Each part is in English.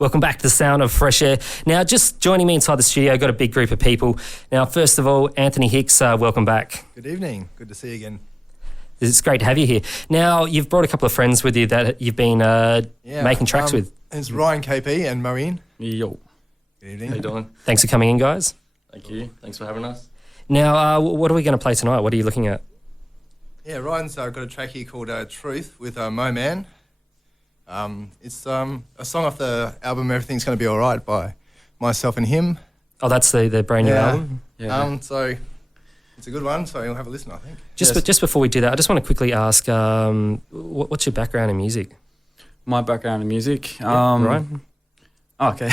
Welcome back to the Sound of Fresh Air. Now, just joining me inside the studio, got a big group of people. Now, first of all, Anthony Hicks, welcome back. Good evening. Good to see you again. It's great to have you here. Now, you've brought a couple of friends with you that you've been making tracks with. It's Ryan, KP, and Moein. Yo. Good evening. How you doing? Thanks for coming in, guys. Thank you. Thanks for having us. Now, what are we going to play tonight? What are you looking at? Yeah, Ryan's got a track here called Truth with Moein. It's a song off the album Everything's Gonna Be Alright by myself and him. Oh, that's the brand new album? Yeah. So it's a good one, so you'll have a listen, I think. Just before we do that, I just want to quickly ask, what's your background in music? My background in music? Right. Okay.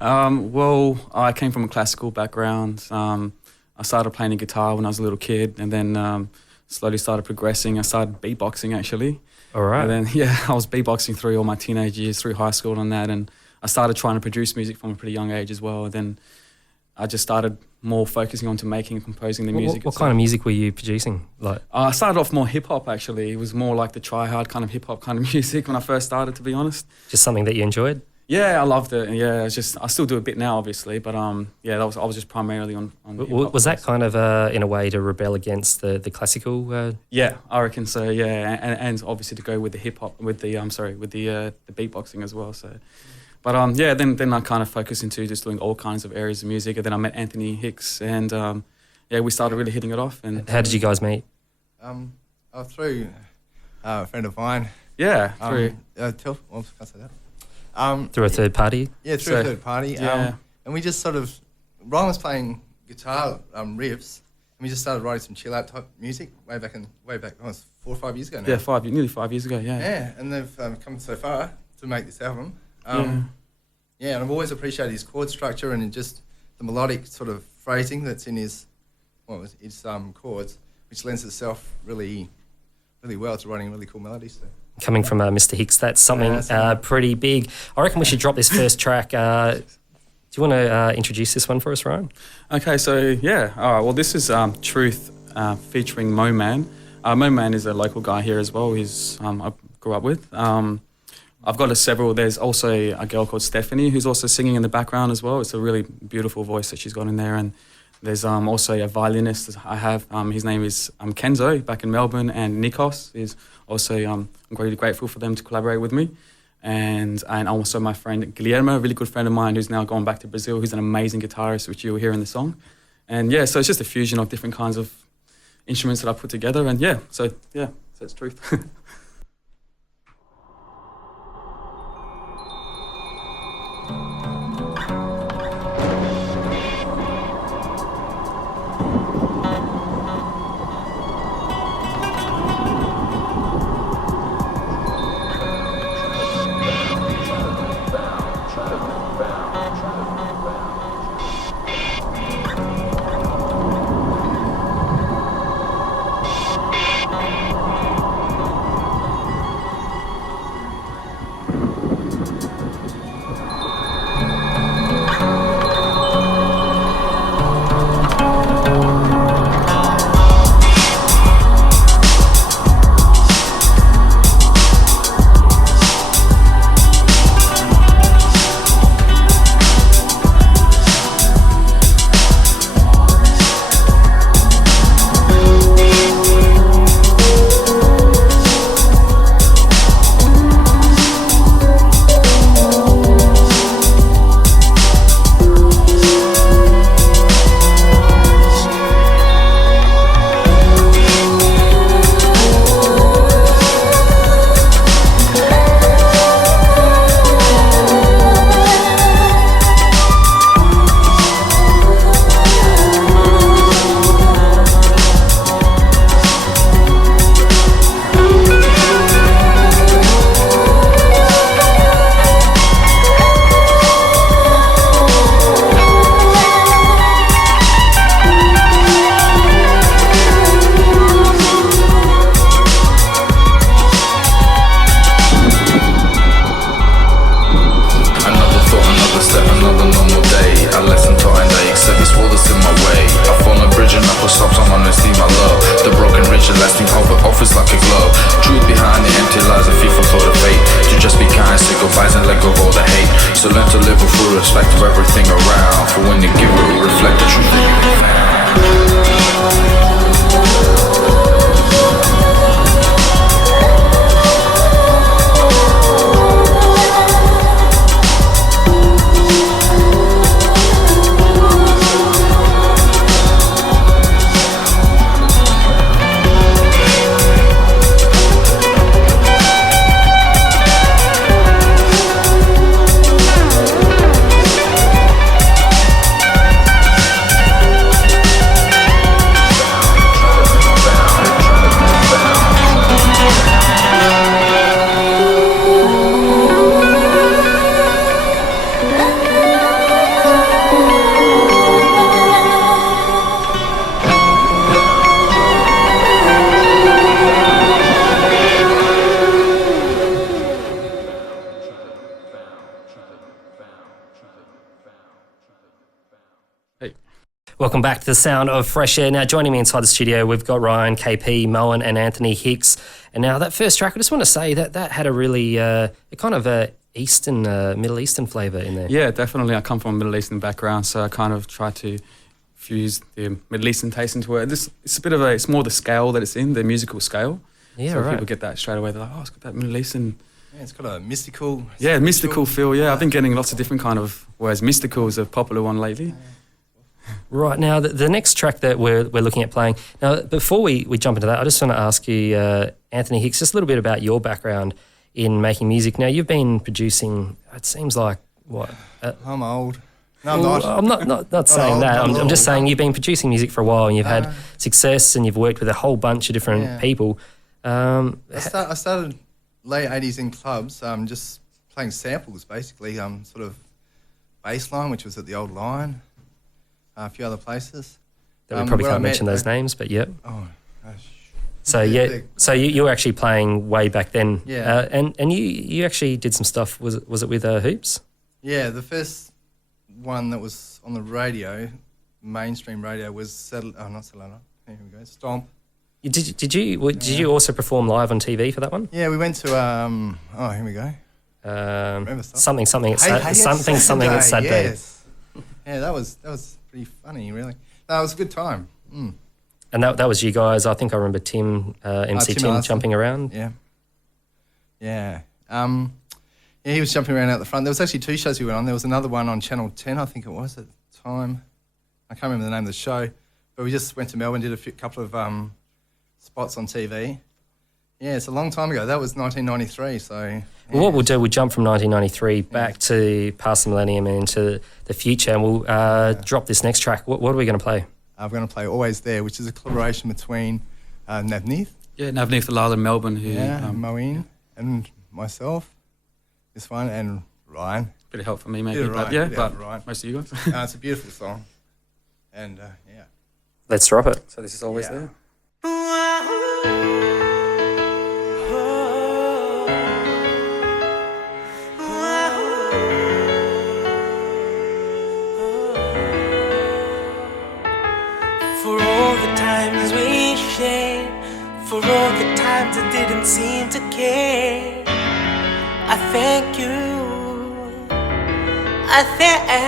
Well, I came from a classical background. I started playing the guitar when I was a little kid, and then slowly started progressing. I started beatboxing, actually. All right. And then, I was beatboxing through all my teenage years, through high school and that, and I started trying to produce music from a pretty young age as well. And then I just started more focusing on to making and composing the music. What kind of music were you producing? I started off more hip-hop, actually. It was more like the try-hard kind of hip-hop kind of music when I first started, to be honest. Just something that you enjoyed? Yeah, I loved it. Yeah, I still do a bit now, obviously, but I was just primarily on Was that kind of in a way to rebel against the classical? Yeah, I reckon so. Yeah, and obviously to go with the hip hop, with the beatboxing as well. So, but then I kind of focused into just doing all kinds of areas of music, and then I met Anthony Hicks, and we started really hitting it off. And how did you guys meet? Through a friend of mine. Yeah, through. Can I say that? Through a third party? Yeah, through a third party. Yeah. And we just Ryan was playing guitar riffs, and we just started writing some chill out type music way back, almost 4 or 5 years ago now. Yeah, nearly 5 years ago, yeah. Yeah, and they've come so far to make this album. And I've always appreciated his chord structure and just the melodic sort of phrasing that's in his chords, which lends itself really, really well to writing really cool melodies. So. Coming from Mr. Hicks, that's something pretty big. I reckon we should drop this first track. Do you want to introduce this one for us, Ryan? Okay, so all right. Well, this is Truth featuring Moein. Moein is a local guy here as well. I grew up with. I've got several. There's also a girl called Stephanie who's also singing in the background as well. It's a really beautiful voice that she's got in there. And there's also a violinist I have. His name is Kenzo back in Melbourne, and Nikos is also. I'm really grateful for them to collaborate with me, and also my friend Guillermo, a really good friend of mine who's now gone back to Brazil. Who's an amazing guitarist, which you'll hear in the song, and so it's just a fusion of different kinds of instruments that I put together, and so it's Truth. A lesson taught and they accept this world that's in my way. I fall a bridge and I never stops on honesty, my love. The broken ridge, the lasting hope, it offers like a glove. Truth behind the empty lies, a fearful thought of fate. To just be kind, say goodbyes and let go of all the hate. So learn to live with full respect of everything around. For when you give it, reflect the truth that you found. Welcome back to the Sound of Fresh Air. Now, joining me inside the studio, we've got Ryan, KP, Moein, and Anthony Hicks. And now, that first track, I just want to say that had a really a kind of a Eastern, Middle Eastern flavour in there. Yeah, definitely. I come from a Middle Eastern background, so I kind of try to fuse the Middle Eastern taste into it. It's more the scale that it's in, the musical scale. Yeah, so right. people get that straight away. They're like, oh, it's got that Middle Eastern. Yeah, it's got a mystical. Yeah, mystical feel. Yeah, I've been getting lots of different kind of words. Mystical is a popular one lately. Right, now the next track that we're looking at playing. Now, before we jump into that, I just want to ask you, Anthony Hicks, just a little bit about your background in making music. Now, you've been producing, it seems like, what? I'm old. No, I'm not. I'm not saying old, that. I'm I'm just old. saying you've been producing music for a while and you've had success and you've worked with a whole bunch of different people. I started late 80s in clubs, just playing samples, basically, sort of bassline, which was at the Old Lion. A few other places. That we probably can't mention those names, but yep. Oh, gosh. So you were actually playing way back then. Yeah. And you actually did some stuff. Was it with Hoops? Yeah, the first one that was on the radio, mainstream radio, was not Salana. Here we go. Stomp. Did you also perform live on TV for that one? Yeah, we went to here we go. Remember something at Saturday, Saturday. Yes. Yeah, that was pretty funny, really. No, it was a good time. Mm. And that was you guys. I think I remember Tim, MC Tim jumping around. Yeah. Yeah. Yeah, he was jumping around out the front. There was actually two shows we went on. There was another one on Channel 10, I think it was at the time. I can't remember the name of the show. But we just went to Melbourne, did a couple of spots on TV. Yeah, it's a long time ago. That was 1993, so... Yeah. Well, what we'll do, we'll jump from 1993 back to past the millennium and into the future, and we'll drop this next track. What are we going to play? We're going to play Always There, which is a collaboration between Navneeth. Yeah, Navneeth Lal in Melbourne. Who, Moein and myself, this one, and Ryan. Bit of help from me, maybe. Ryan, but Ryan. Most of you guys. It's a beautiful song. And, yeah. Let's drop it. So this is Always There. For all the times we shared, for all the times I didn't seem to care, I thank you, I thank you.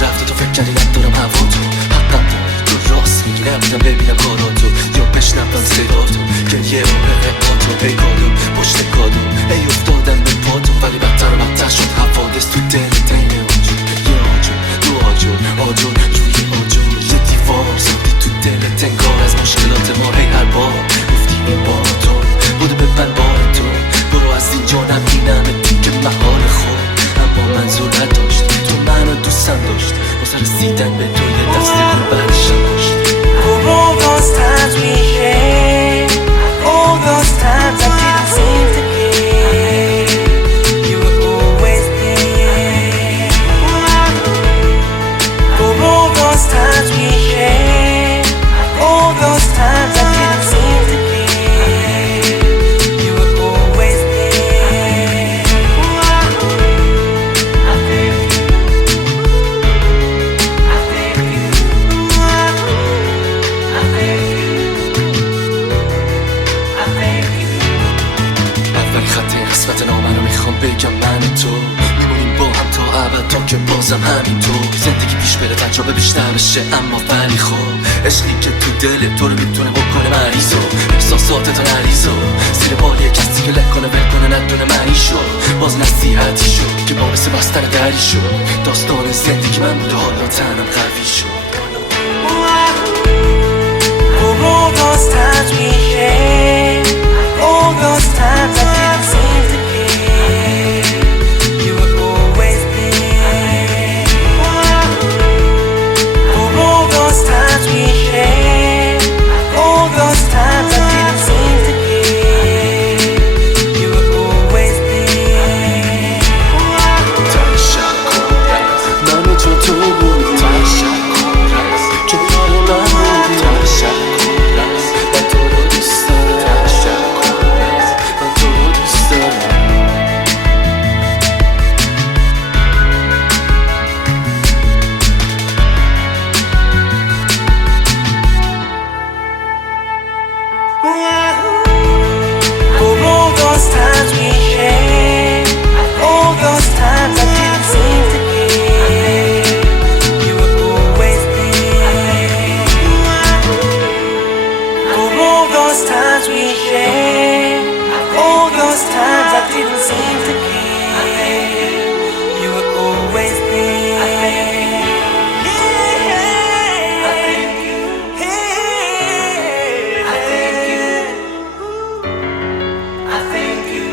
رفتی تو فکر کردی ندارم هوا تو حقم داری تو راست میگی نبودم ببینم کارا تو یا بشنوم صدا تو گریه رو به رقا تو ای کادوم پشت کادوم ای افتادم به پاتون ولی بدتر شد حوادث تو دل دین آجور یه آجور دو آجور روی آجور یه دیوار ساختی تو دلت انگار از مشکلات ما هی هر بار گفتی این بار تو بودو ببند بار تو برو از اینجا نبینم دیگه محال خود اما منظور نداشت تو منو دوستم داشت واسه رسیدن به تو یه دست گل برشم داشت For all those times we shared, all those times I didn't seem to care, ها منو میخوام بگم من تو میمونیم با هم تا ابد تا که بازم همینطور زندگی پیش بره تجربه بیشتر بشه اما ولی خب عشقی که تو دل تو رو میتونه بکنه مریض و احساساتتو نریز و زیر بال یه کسی که لکنه ول کنه ندونه معنی شد باز نصیحتی شد که باعث بستن دری شد داستان زندگی من بوده حالا تنم قوی شد all those times we shared, all those times I didn't seem to care, you were always there. For all those times we shared, all those times I didn't seem to care, you were always there. منو تو تو بودی که کار من بودی من تو رو دوست دارم من تو رو دوست دارم For all those times we shared, all those times I didn't seem to care, you were always there. For all those times we shared, all those times I didn't seem to care, you were always there. I thank you. I thank you. I thank you.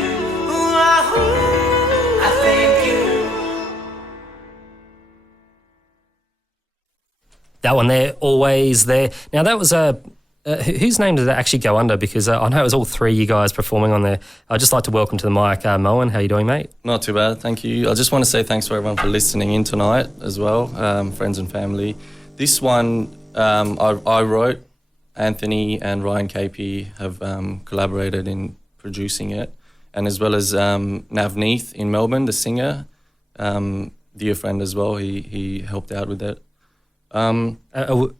I thank you. That one there, Always There. Now, that was whose name did that actually go under? Because I know it was all three you guys performing on there. I'd just like to welcome to the mic Moein. How you doing, mate? Not too bad, thank you. I just want to say thanks for everyone for listening in tonight as well, friends and family. This one I wrote. Anthony and Ryan KP have collaborated in producing it, and as well as Navneeth in Melbourne, the singer, dear friend as well. He helped out with it. Are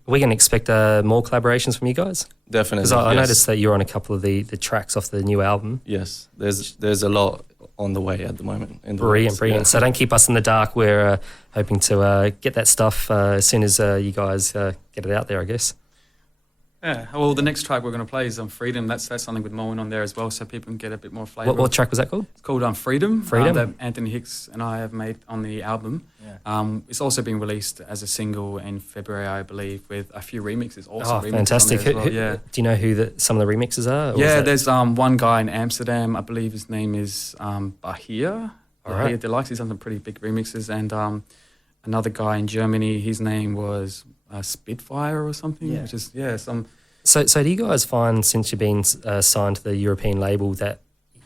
we going to expect more collaborations from you guys? Definitely. Because I yes. noticed that you're on a couple of the tracks off the new album. Yes, there's a lot on the way at the moment. In the Brilliant. works, yeah. So don't keep us in the dark. We're hoping to get that stuff as soon as you guys get it out there, I guess. Yeah, well, the next track we're going to play is Freedom. That's something with Moein on there as well, so people can get a bit more flavour. What track was that called? It's called Freedom. Freedom. That Anthony Hicks and I have made on the album. Yeah. It's also been released as a single in February, I believe, with a few remixes. Also Oh, remixes fantastic. On there as well. Yeah. Do you know who some of the remixes are? Or Yeah, is that- there's one guy in Amsterdam, I believe his name is Bahia. All right. Bahia Deluxe. He's done some pretty big remixes. And another guy in Germany, his name was Spitfire or something, Yeah. which is, some... So do you guys find, since you've been signed to the European label, that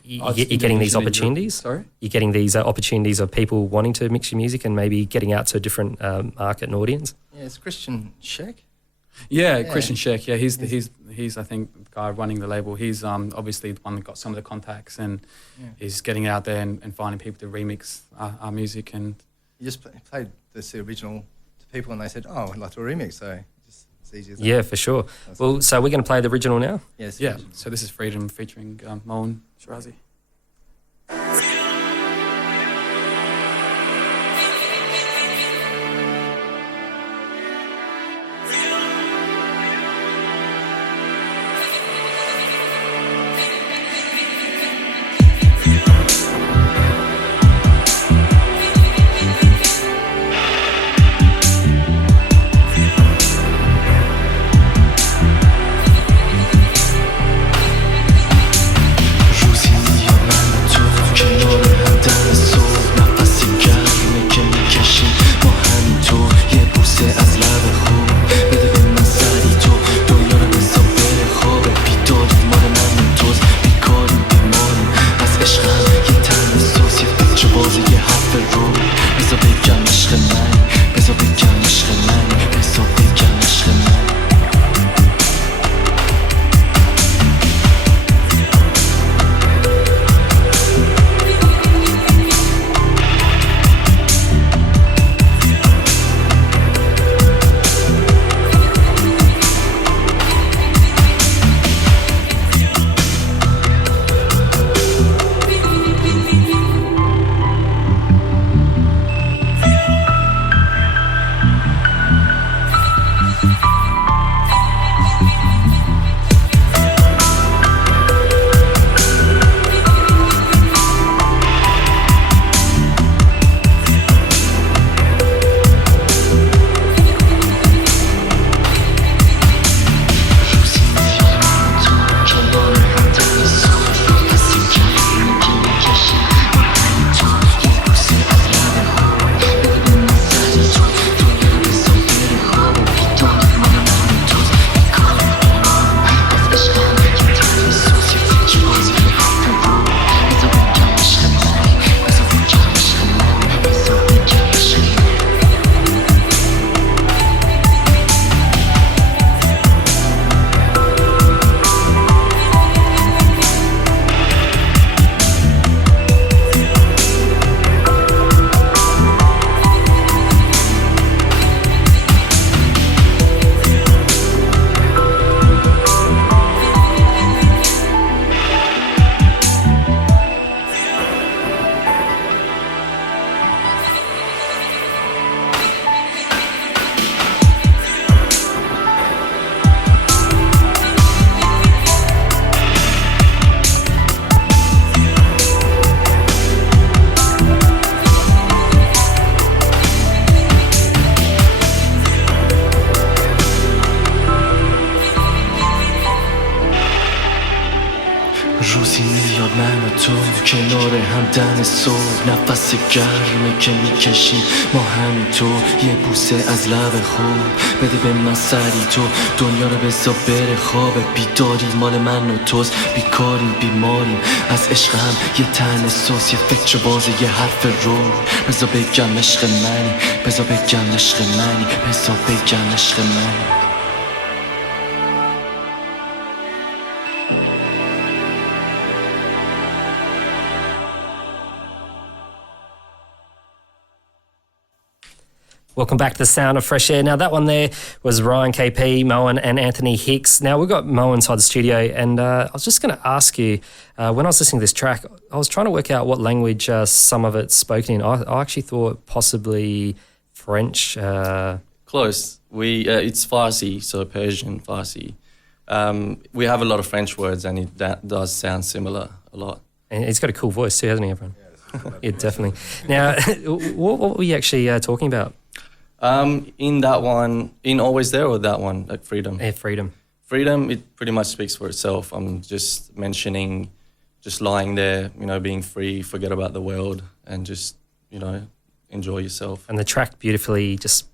you're getting these opportunities? Sorry? You're getting these opportunities of people wanting to mix your music and maybe getting out to a different market and audience? Yeah, it's Christian Sheck. Yeah, Yeah. Christian Sheck. Yeah, he's I think the guy running the label. He's obviously the one that got some of the contacts and he's getting out there and finding people to remix our music. And You just played the original to people and they said, "Oh, I'd like to remix." So it's easy as that. Yeah, for sure. Well, so we're going to play the original now? Yes. yeah, so this is Freedom featuring Moein Shirazi. کنار هم دم صبح نفس گرمه که میکشیم ما همینطور یه بوسه از لب خوب بده به من سری تو دنیا رو بذار بره خوابه بیداری مال من و توست بیکاریم بیماریم از عشق هم یه تن سوس یه فکر بازه یه حرف رو بذار بگم عشق منی بذار بگم عشق منی بذار بگم عشق منی Welcome back to the Sound of Fresh Air. Now, that one there was Ryan KP, Moein, and Anthony Hicks. Now, we've got Mo inside the studio, and I was just going to ask you, when I was listening to this track, I was trying to work out what language some of it's spoken in. I actually thought possibly French. Close. It's Farsi, so Persian Farsi. We have a lot of French words, and it does sound similar a lot. And he's got a cool voice too, hasn't he, everyone? Yeah, definitely. Now, what were you actually talking about? In that one, in Always There or that one, like Freedom? Yeah, Freedom. Freedom, it pretty much speaks for itself. I'm just mentioning just lying there, being free, forget about the world and just, enjoy yourself. And the track beautifully just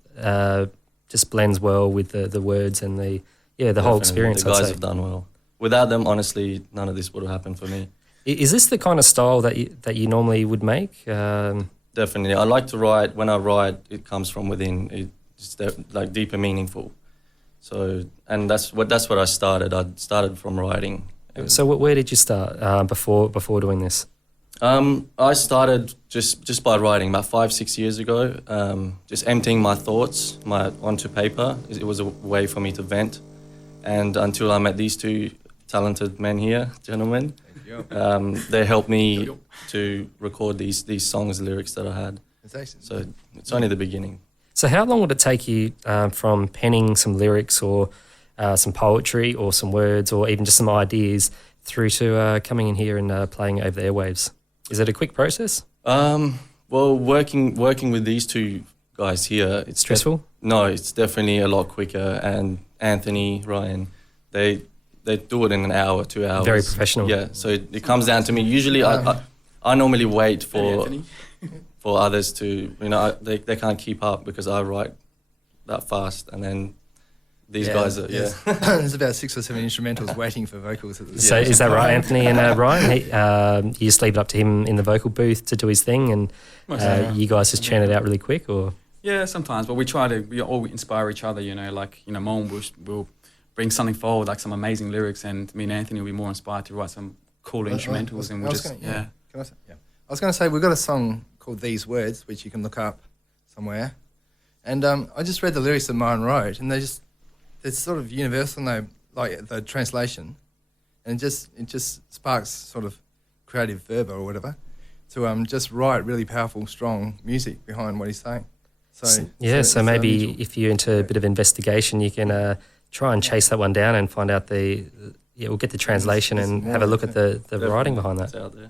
blends well with the words and the whole experience. The guys have done well. Without them, honestly, none of this would have happened for me. Is this the kind of style that you normally would make? Definitely. I like to write. When I write, it comes from within. It's like deeper, meaningful. So, and that's what I started. I started from writing. So where did you start before doing this? I started just by writing about 5-6 years ago. Just emptying my thoughts onto paper. It was a way for me to vent. And until I met these two talented men here, gentlemen. They helped me to record these songs, lyrics that I had. So it's only the beginning. So how long would it take you from penning some lyrics or some poetry or some words or even just some ideas through to coming in here and playing over the airwaves? Is it a quick process? Well, working with these two guys here, it's stressful. No, it's definitely a lot quicker. And Anthony, Ryan, they do it in an hour, 2 hours. Very professional. Yeah, so it comes down to me. Usually I normally wait for others to, they can't keep up because I write that fast. And then these guys are, There's about 6 or 7 instrumentals waiting for vocals. So is that right, Anthony and Ryan? You just leave it up to him in the vocal booth to do his thing and you guys just churn it out really quick, or? Yeah, sometimes, but we all inspire each other, Moein will bring something forward, like some amazing lyrics, and me and Anthony will be more inspired to write some cool instrumentals, and we'll just, I was going to say, we've got a song called These Words, which you can look up somewhere, and I just read the lyrics that Moein wrote, and it's sort of universal now, like the translation, and it just sparks sort of creative verba or whatever to just write really powerful, strong music behind what he's saying. So maybe if you're into a bit of investigation, you can try and chase that one down and find out we'll get the translation and have a look at the writing behind that. Out there.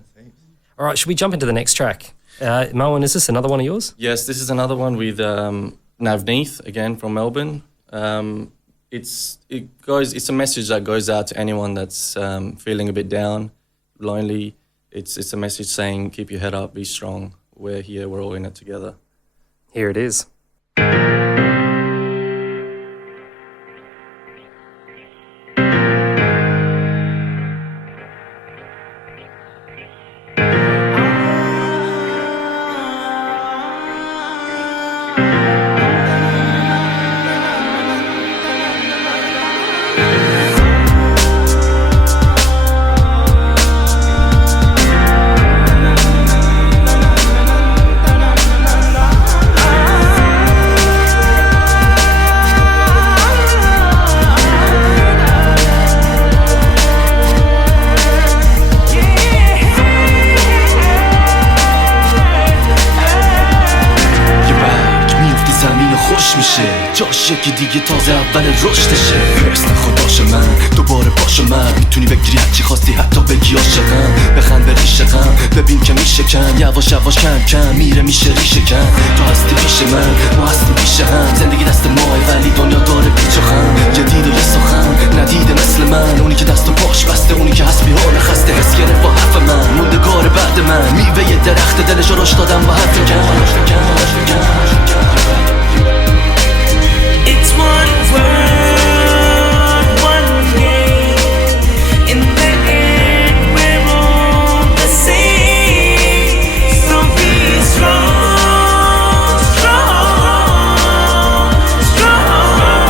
All right, should we jump into the next track? Moein, is this another one of yours? Yes, this is another one with Navneeth, again from Melbourne. It's a message that goes out to anyone that's feeling a bit down, lonely. It's a message saying, keep your head up, be strong. We're here, we're all in it together. Here it is. جاش یکی دیگه تازه اول رشدشه حرص نخود باشه من دوباره باشه من میتونی بگیری هرچی خواستی حتی بگی عاشقم بخند به ریشقم ببین که میشه کم یواش یواش کم کم میره میشه ریشه کم تو هستی پیش من ما هستیم پیش هم زندگی دست ماه ولی دنیا داره پیچ و خم جدید و یه سخن ندیده مثل من، اونی که دست و پاش بسته، اونی که هست بی‌حال خسته، حس گرفت با حرف من، موندگار بعد من، میوه درخت دلش رشد دادم با حرف کم. It's one word, one game. In the end, we're all the same. So be strong, strong, stronger.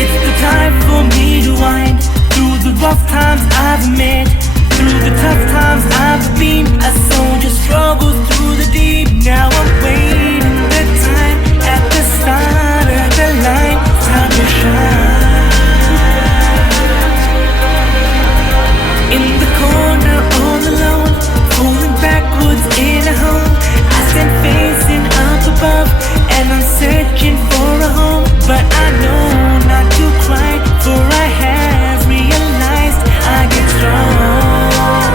It's the time for me to wind through the rough times I've met, through the tough times I've been. A soldier struggles through the deep. Now I'm waiting the time at the start of the line. Time to shine. In the corner all alone, falling backwards in a hole. I stand facing up above, and I'm searching for a home. But I know not to cry, for I have realized I get strong.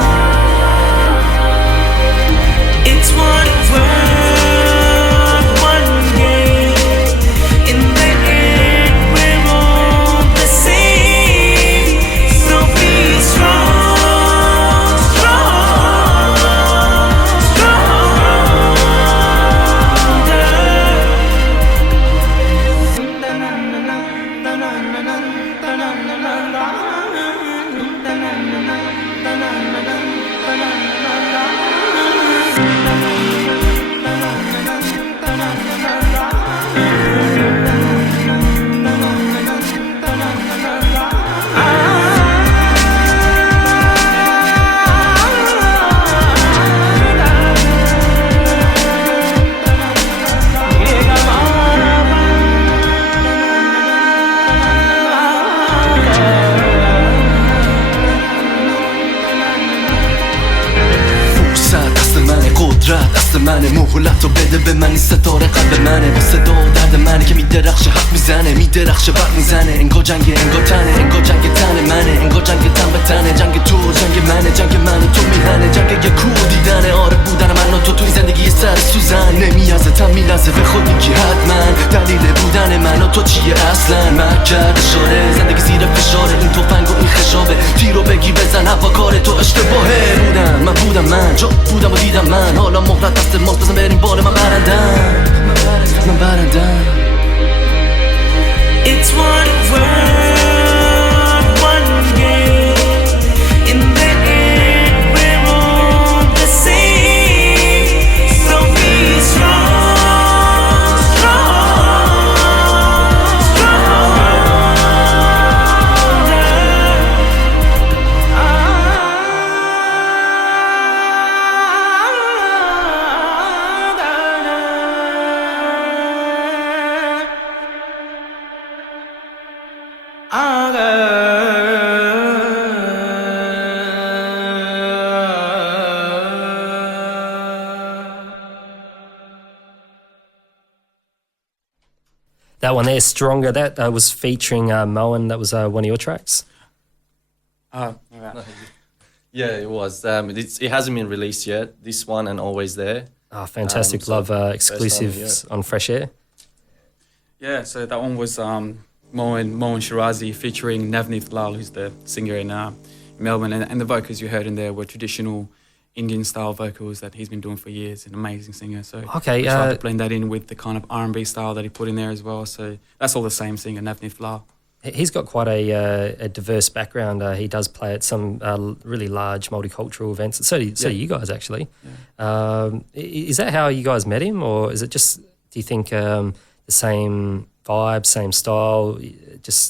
It's one word, one game. In the end, we're all the same. So be strong, strong, دست منه، مهلت رو بده به من، این ستاره قلب منه، با صدا و درد منه که میدرخشه، حق میزنه، میدرخشه، برق میزنه. انگار جنگ، انگار تنه، انگار جنگ تن منه، انگار جنگ تن به تنه. جنگ تو، جنگ منه، جنگ من و تو میهنه، جنگ یه کور دیدنه. آره بودن من و تو توی زندگی سر سوزن، نمیازه تم میلازه به خود میگی حتما دلیل بودن من و تو چیه اصلا. من کرد اشاره، زندگی زیر فشاره، این توفنگ و این خشابه، تیرو بگی بزن، هوا کار تو اشتباهه. من بودم من جا بودم و دیدم من، حالا مهلت دست ماست، بزن بریم بالا. من برندم، من برندم. it's one word, one game. In the end, we're all the same. So be strong, strong, That one there, Stronger, that was featuring Moein. That was one of your tracks. Right. Yeah, it was. It hasn't been released yet. This one and Always There. Oh, fantastic. So Love exclusives on Fresh Air. Yeah, so that one was Moein Shirazi featuring Navneet Lal, who's the singer in Melbourne, and the vocals you heard in there were traditional Indian style vocals that he's been doing for years. An amazing singer. So Okay, we tried to blend that in with the kind of R&B style that he put in there as well. So that's all the same singer, Navneet Lal. He's got quite a diverse background. He does play at some really large multicultural events. So do you guys, actually. Yeah. Is that how you guys met him, or is it just, do you think, the same vibe, same style, just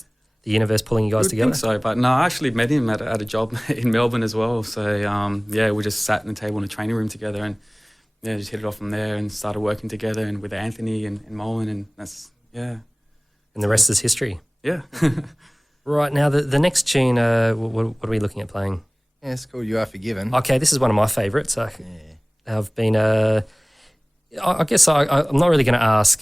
the universe pulling you guys together? I think so, but no, I actually met him at a job in Melbourne as well. So we just sat in the table in the training room together, and just hit it off from there and started working together, and with Anthony and Moein, and that's And the rest is history. Yeah. Right, now the next tune, what are we looking at playing? Yeah, it's called You Are Forgiven. Okay, this is one of my favourites. I've been, I guess I'm not really going to ask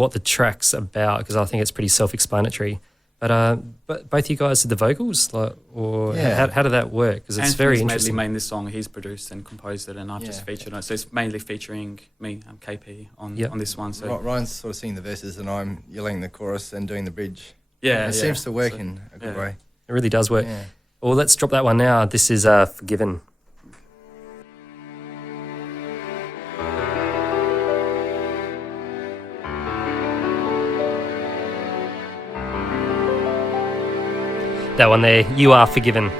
what the track's about, because I think it's pretty self-explanatory. But both you guys did the vocals, or Yeah. how did that work? Because it's very interesting. made this song. He's produced and composed it, and I've just featured on it. So it's mainly featuring me, KP, on this one. So Ryan's sort of singing the verses and I'm yelling the chorus and doing the bridge. yeah, It seems to work in a good way. It really does work. Yeah. Well, let's drop that one now. This is Forgiven. That one there, You Are Forgiven.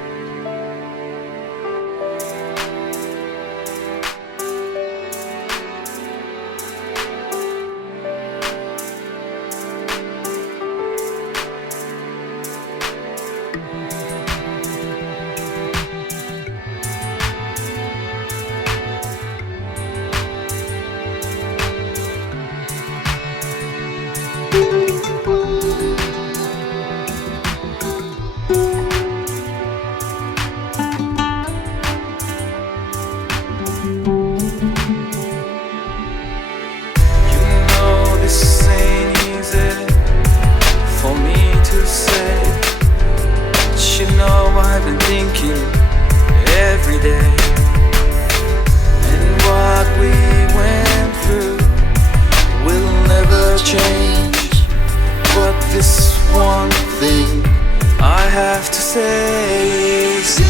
This ain't easy for me to say, but you know I've been thinking every day, and what we went through will never change. But this one thing I have to say is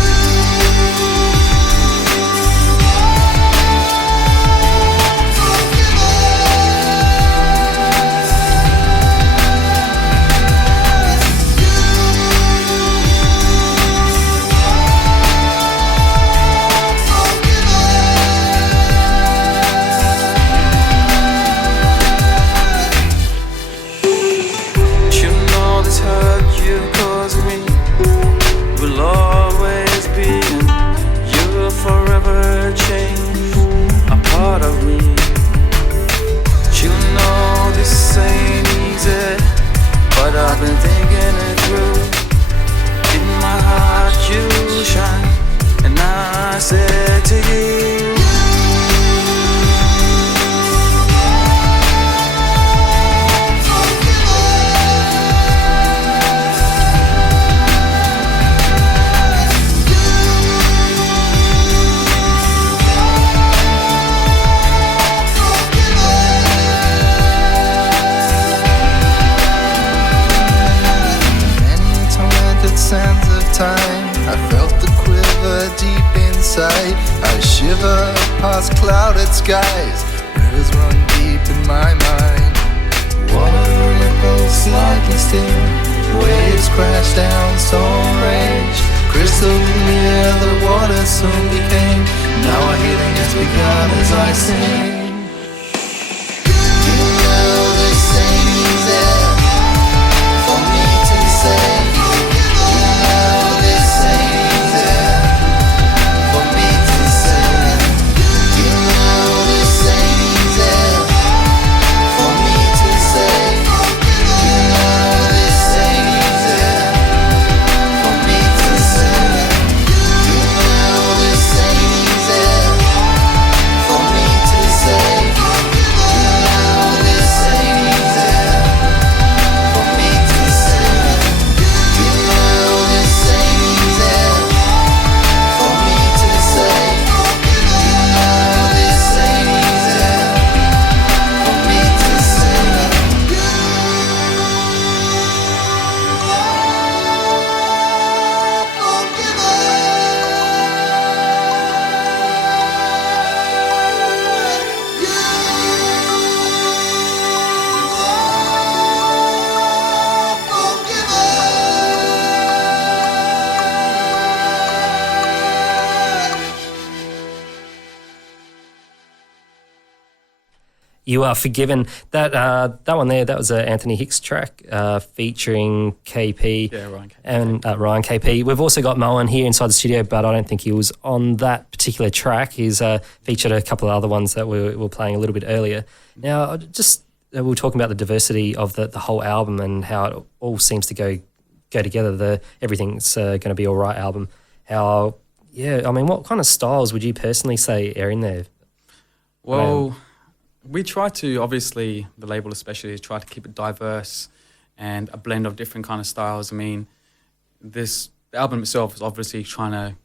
I've been thinking it through. In my heart you shine, and I said to you, sands of time, I felt the quiver deep inside. I shiver past clouded skies, rivers run deep in my mind. Water ripples slightly still, waves crash down, storm rage. Crystal clear the water soon became, now our healing has begun as I sing. You know this ain't easy for me to say. You Are Forgiven. That one there, that was an Anthony Hicks track featuring KP Ryan KP. and Ryan KP. We've also got Moein here inside the studio, but I don't think he was on that particular track. He's featured a couple of other ones that we were playing a little bit earlier. Now, just we were talking about the diversity of the whole album and how it all seems to go together. The Everything's Going to Be All Right album. How, I mean, what kind of styles would you personally say are in there? Well, we try to, obviously, the label especially, try to keep it diverse and a blend of different kind of styles. I mean, the album itself is obviously trying to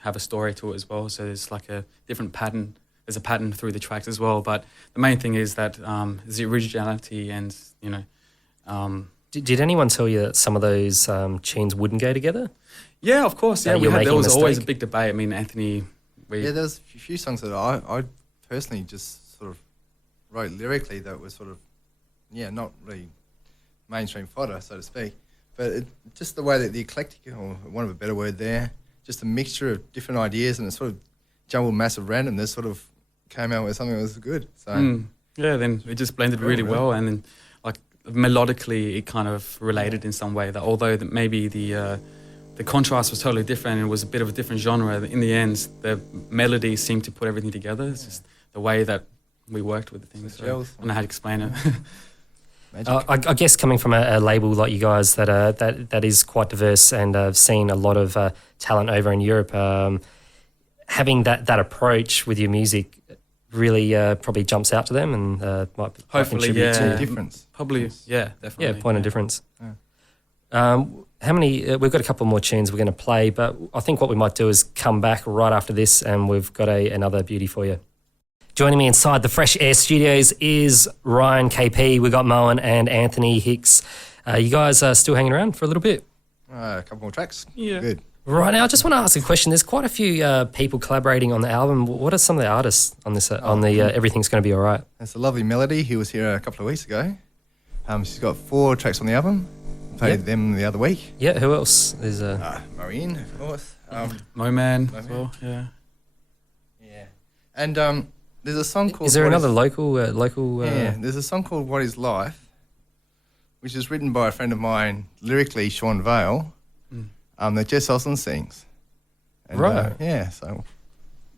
have a story to it as well. So there's like a different pattern. There's a pattern through the tracks as well. But the main thing is that the originality and, you know. Did anyone tell you that some of those tunes wouldn't go together? Yeah, of course. Yeah, there was always a big debate. I mean, Anthony. There's a few songs that I personally just sort of wrote lyrically that was sort of, not really mainstream fodder, so to speak. But just the way that the eclectic, or want of a better word there, just a mixture of different ideas and a sort of jumbled mass of randomness sort of came out with something that was good. So then it just blended really well, and then like melodically it kind of related in some way. That although maybe the contrast was totally different and it was a bit of a different genre, in the end the melody seemed to put everything together. It's just the way that we worked with the things. So I don't know how to explain it. I guess coming from a label like you guys that is quite diverse, and I've seen a lot of talent over in Europe, having that approach with your music really probably jumps out to them and might contribute to a difference. Probably, definitely. Yeah, point of difference. Yeah. How many? We've got a couple more tunes we're going to play, but I think what we might do is come back right after this, and we've got another beauty for you. Joining me inside the Fresh Air Studios is Ryan KP. We got Moein and Anthony Hicks. You guys are still hanging around for a little bit? A couple more tracks. Yeah. Good. Right now, I just want to ask a question. There's quite a few people collaborating on the album. What are some of the artists on this? On the Everything's Gonna Be Alright? It's a lovely Melody. He was here a couple of weeks ago. She's got 4 tracks on the album. Played them the other week. Yeah. Who else? There's Moein, of course. Moein as well. Yeah. Yeah. And there's a song called. Is there another local? There's a song called "What Is Life," which is written by a friend of mine, lyrically Sean Vale, that Jess Osland sings. And, right. So.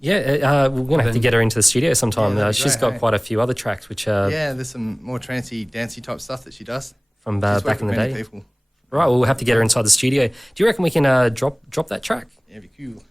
Yeah, we're going to have to get her into the studio sometime. Yeah, she's great, got quite a few other tracks, which there's some more trancey, dancey type stuff that she does. From back in the day. People. Right, well, we'll have to get her inside the studio. Do you reckon we can drop that track? Yeah, it'd be cool.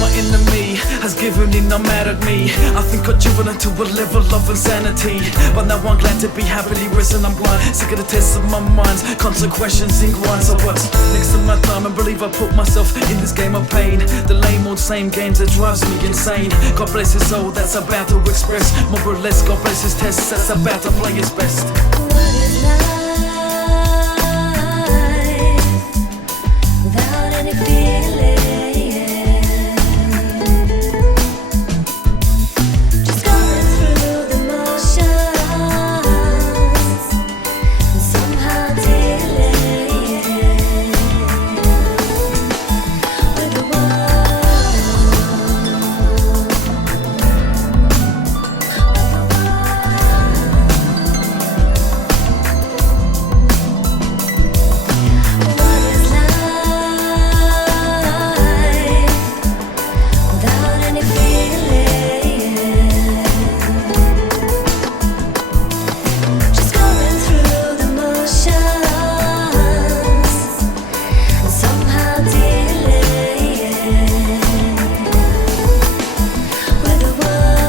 My enemy, has given in, not mad at me. I think I've driven to a level of insanity, but now I'm glad to be happily risen. I'm blind, sick of the tests of my mind's consequences in grind. So what's next to my time? And believe I put myself in this game of pain. The lame old same games that drives me insane. God bless his soul that's about to express more or less. God bless his tests that's about to play his best. What is life without any feeling? Just going through the motions and somehow dealing with the What is life without any feeling? Just going through the motions and somehow dealing with the world.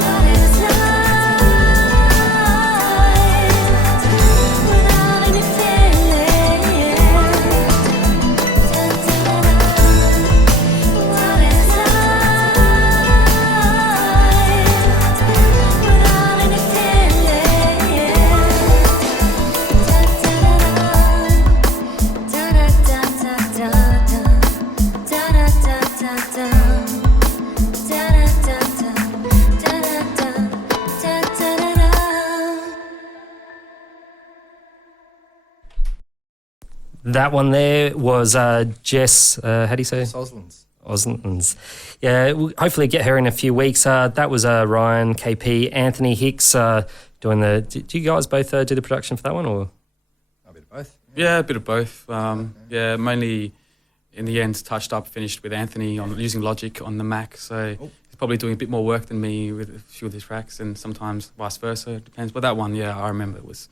What is life without any feeling? What is That one there was Jess, how do you say? Soslins. Oslands. Yeah, hopefully get her in a few weeks. That was Ryan, KP, Anthony Hicks doing the... Do you guys both do the production for that one? Or A bit of both. Yeah, a bit of both. Yeah, mainly in the end, touched up, finished with Anthony on using Logic on the Mac. So he's probably doing a bit more work than me with a few of his tracks, and sometimes vice versa. It depends. But that one, yeah, I remember it was.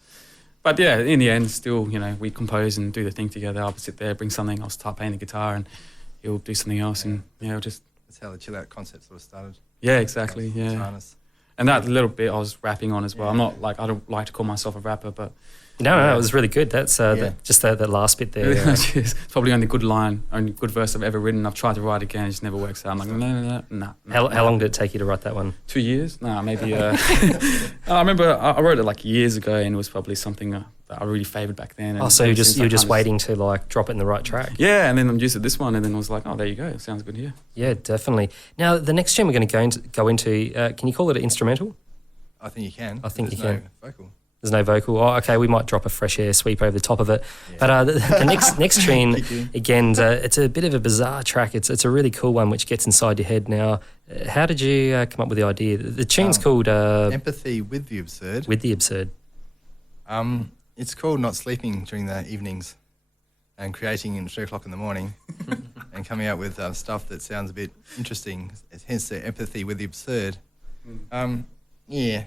But yeah, in the end, still, you know, we compose and do the thing together. I'll sit there, bring something, I'll start playing the guitar, and he'll do something else, and just That's how the chill out concept sort of started. yeah, exactly, yeah. Guitarist. And that little bit I was rapping on as well. I'm not like I don't like to call myself a rapper, but no, it was really good. That's just that last bit there. it's probably only good line, only good verse I've ever written. I've tried to write again, it just never works out. I'm like, no. How long did it take you to write that one? 2 years? No, maybe. I remember I wrote it like years ago, and it was probably something that I really favoured back then. And So you since were I just kinda waiting to like drop it in the right track. Yeah, and then I used this one, and then I was like, oh, there you go. It sounds good here. Yeah, definitely. Now the next tune we're going to go into. Can you call it an instrumental? I think you can. I think There's you can. No vocal. There's no vocal. Oh, okay, we might drop a fresh air sweep over the top of it. But the next tune, again, it's a bit of a bizarre track. It's a really cool one which gets inside your head now. How did you come up with the idea? The tune's called... Empathy with the Absurd. With the Absurd. It's called Not Sleeping During the Evenings and creating at 3 o'clock in the morning and coming out with stuff that sounds a bit interesting, hence the Empathy with the Absurd. Yeah.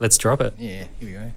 Let's drop it. Yeah, here we go.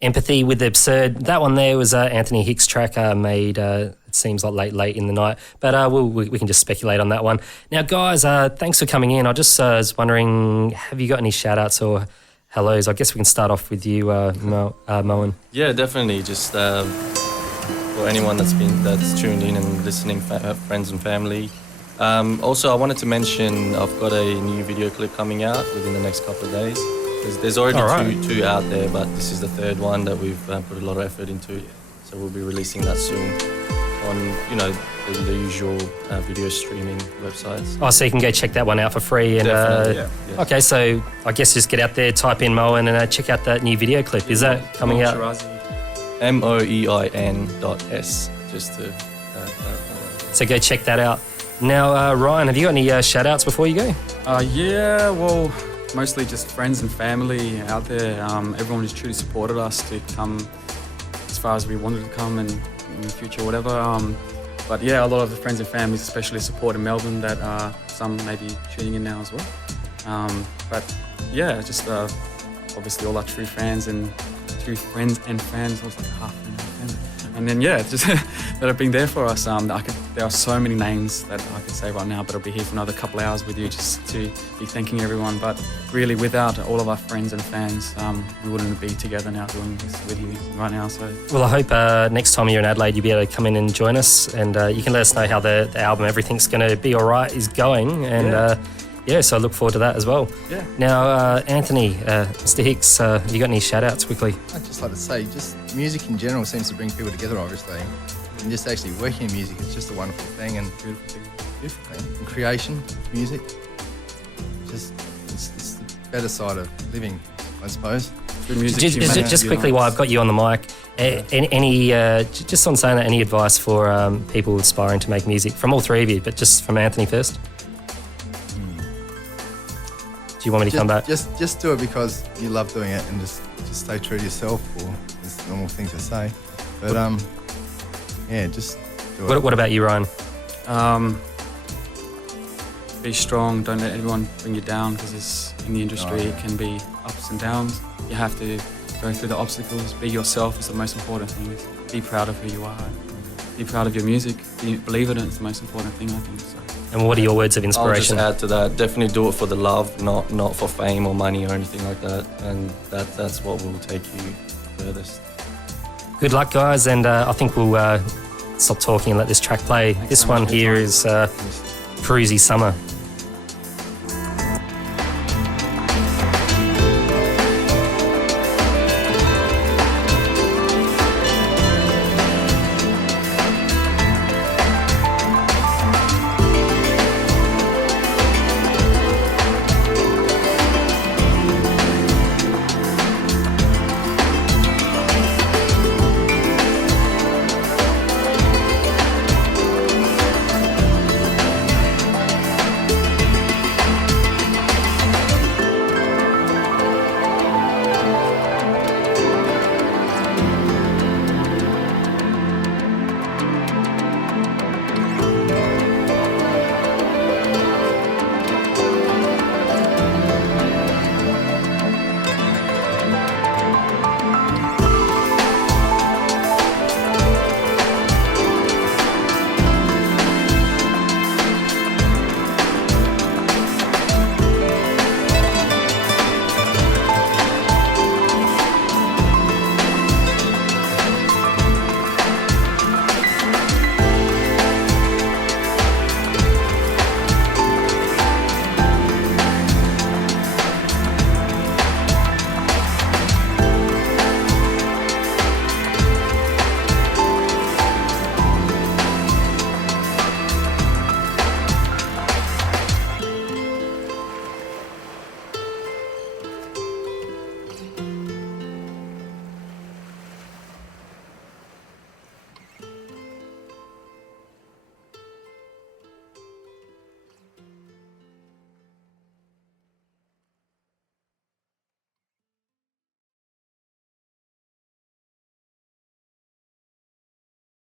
Empathy with the Absurd. That one there was Anthony Hicks' track made, it seems like late in the night. But we can just speculate on that one. Now, guys, thanks for coming in. I just was wondering, have you got any shout-outs or hellos? I guess we can start off with you, Moein. Yeah, definitely. Just for anyone that's tuned in and listening, friends and family. Also, I wanted to mention I've got a new video clip coming out within the next couple of days. There's already two out there, but this is the third one that we've put a lot of effort into. So we'll be releasing that soon on, the usual video streaming websites. Oh, so you can go check that one out for free. And Definitely, yeah. Okay, so I guess just get out there, type in Moein, and check out that new video clip. Is that coming out? Moein.s, just to... So go check that out. Now, Ryan, have you got any shout-outs before you go? Yeah, well, mostly just friends and family out there. Everyone who's truly supported us to come as far as we wanted to come and in the future, whatever. But yeah, a lot of the friends and families, especially support in Melbourne, that some may be tuning in now as well. But yeah, just obviously all our true friends and fans. I was like half friend. And then yeah, just that have been there for us. There are so many names that I could say right now, but I'll be here for another couple of hours with you just to be thanking everyone. But really, without all of our friends and fans, we wouldn't be together now doing this with you right now. So well, I hope next time you're in Adelaide, you'll be able to come in and join us, and you can let us know how the album, everything's going to be all right, is going, and so I look forward to that as well. Yeah. Now, Anthony, Mr. Hicks, have you got any shout-outs quickly? I'd just like to say, just music in general seems to bring people together, obviously. And just actually working in music is just a wonderful thing, and beautiful thing. And creation, music, it's the better side of living, I suppose. Just quickly, while I've got you on the mic, any just on saying that, any advice for people aspiring to make music from all three of you, but just from Anthony first? Do you want me to come back? Just do it because you love doing it, and just stay true to yourself, or it's a normal thing to say. But just do it. What about you, Ryan? Be strong. Don't let anyone bring you down, because in the industry it can be ups and downs. You have to go through the obstacles. Be yourself is the most important thing. Be proud of who you are. Be proud of your music. Believe in it. It's the most important thing, I think. So. And what are your words of inspiration? I'll just add to that. Definitely do it for the love, not for fame or money or anything like that. And that's what will take you furthest. Good luck, guys. And I think we'll stop talking and let this track play. Thanks this so one much for your here time. is Cruisy Summer.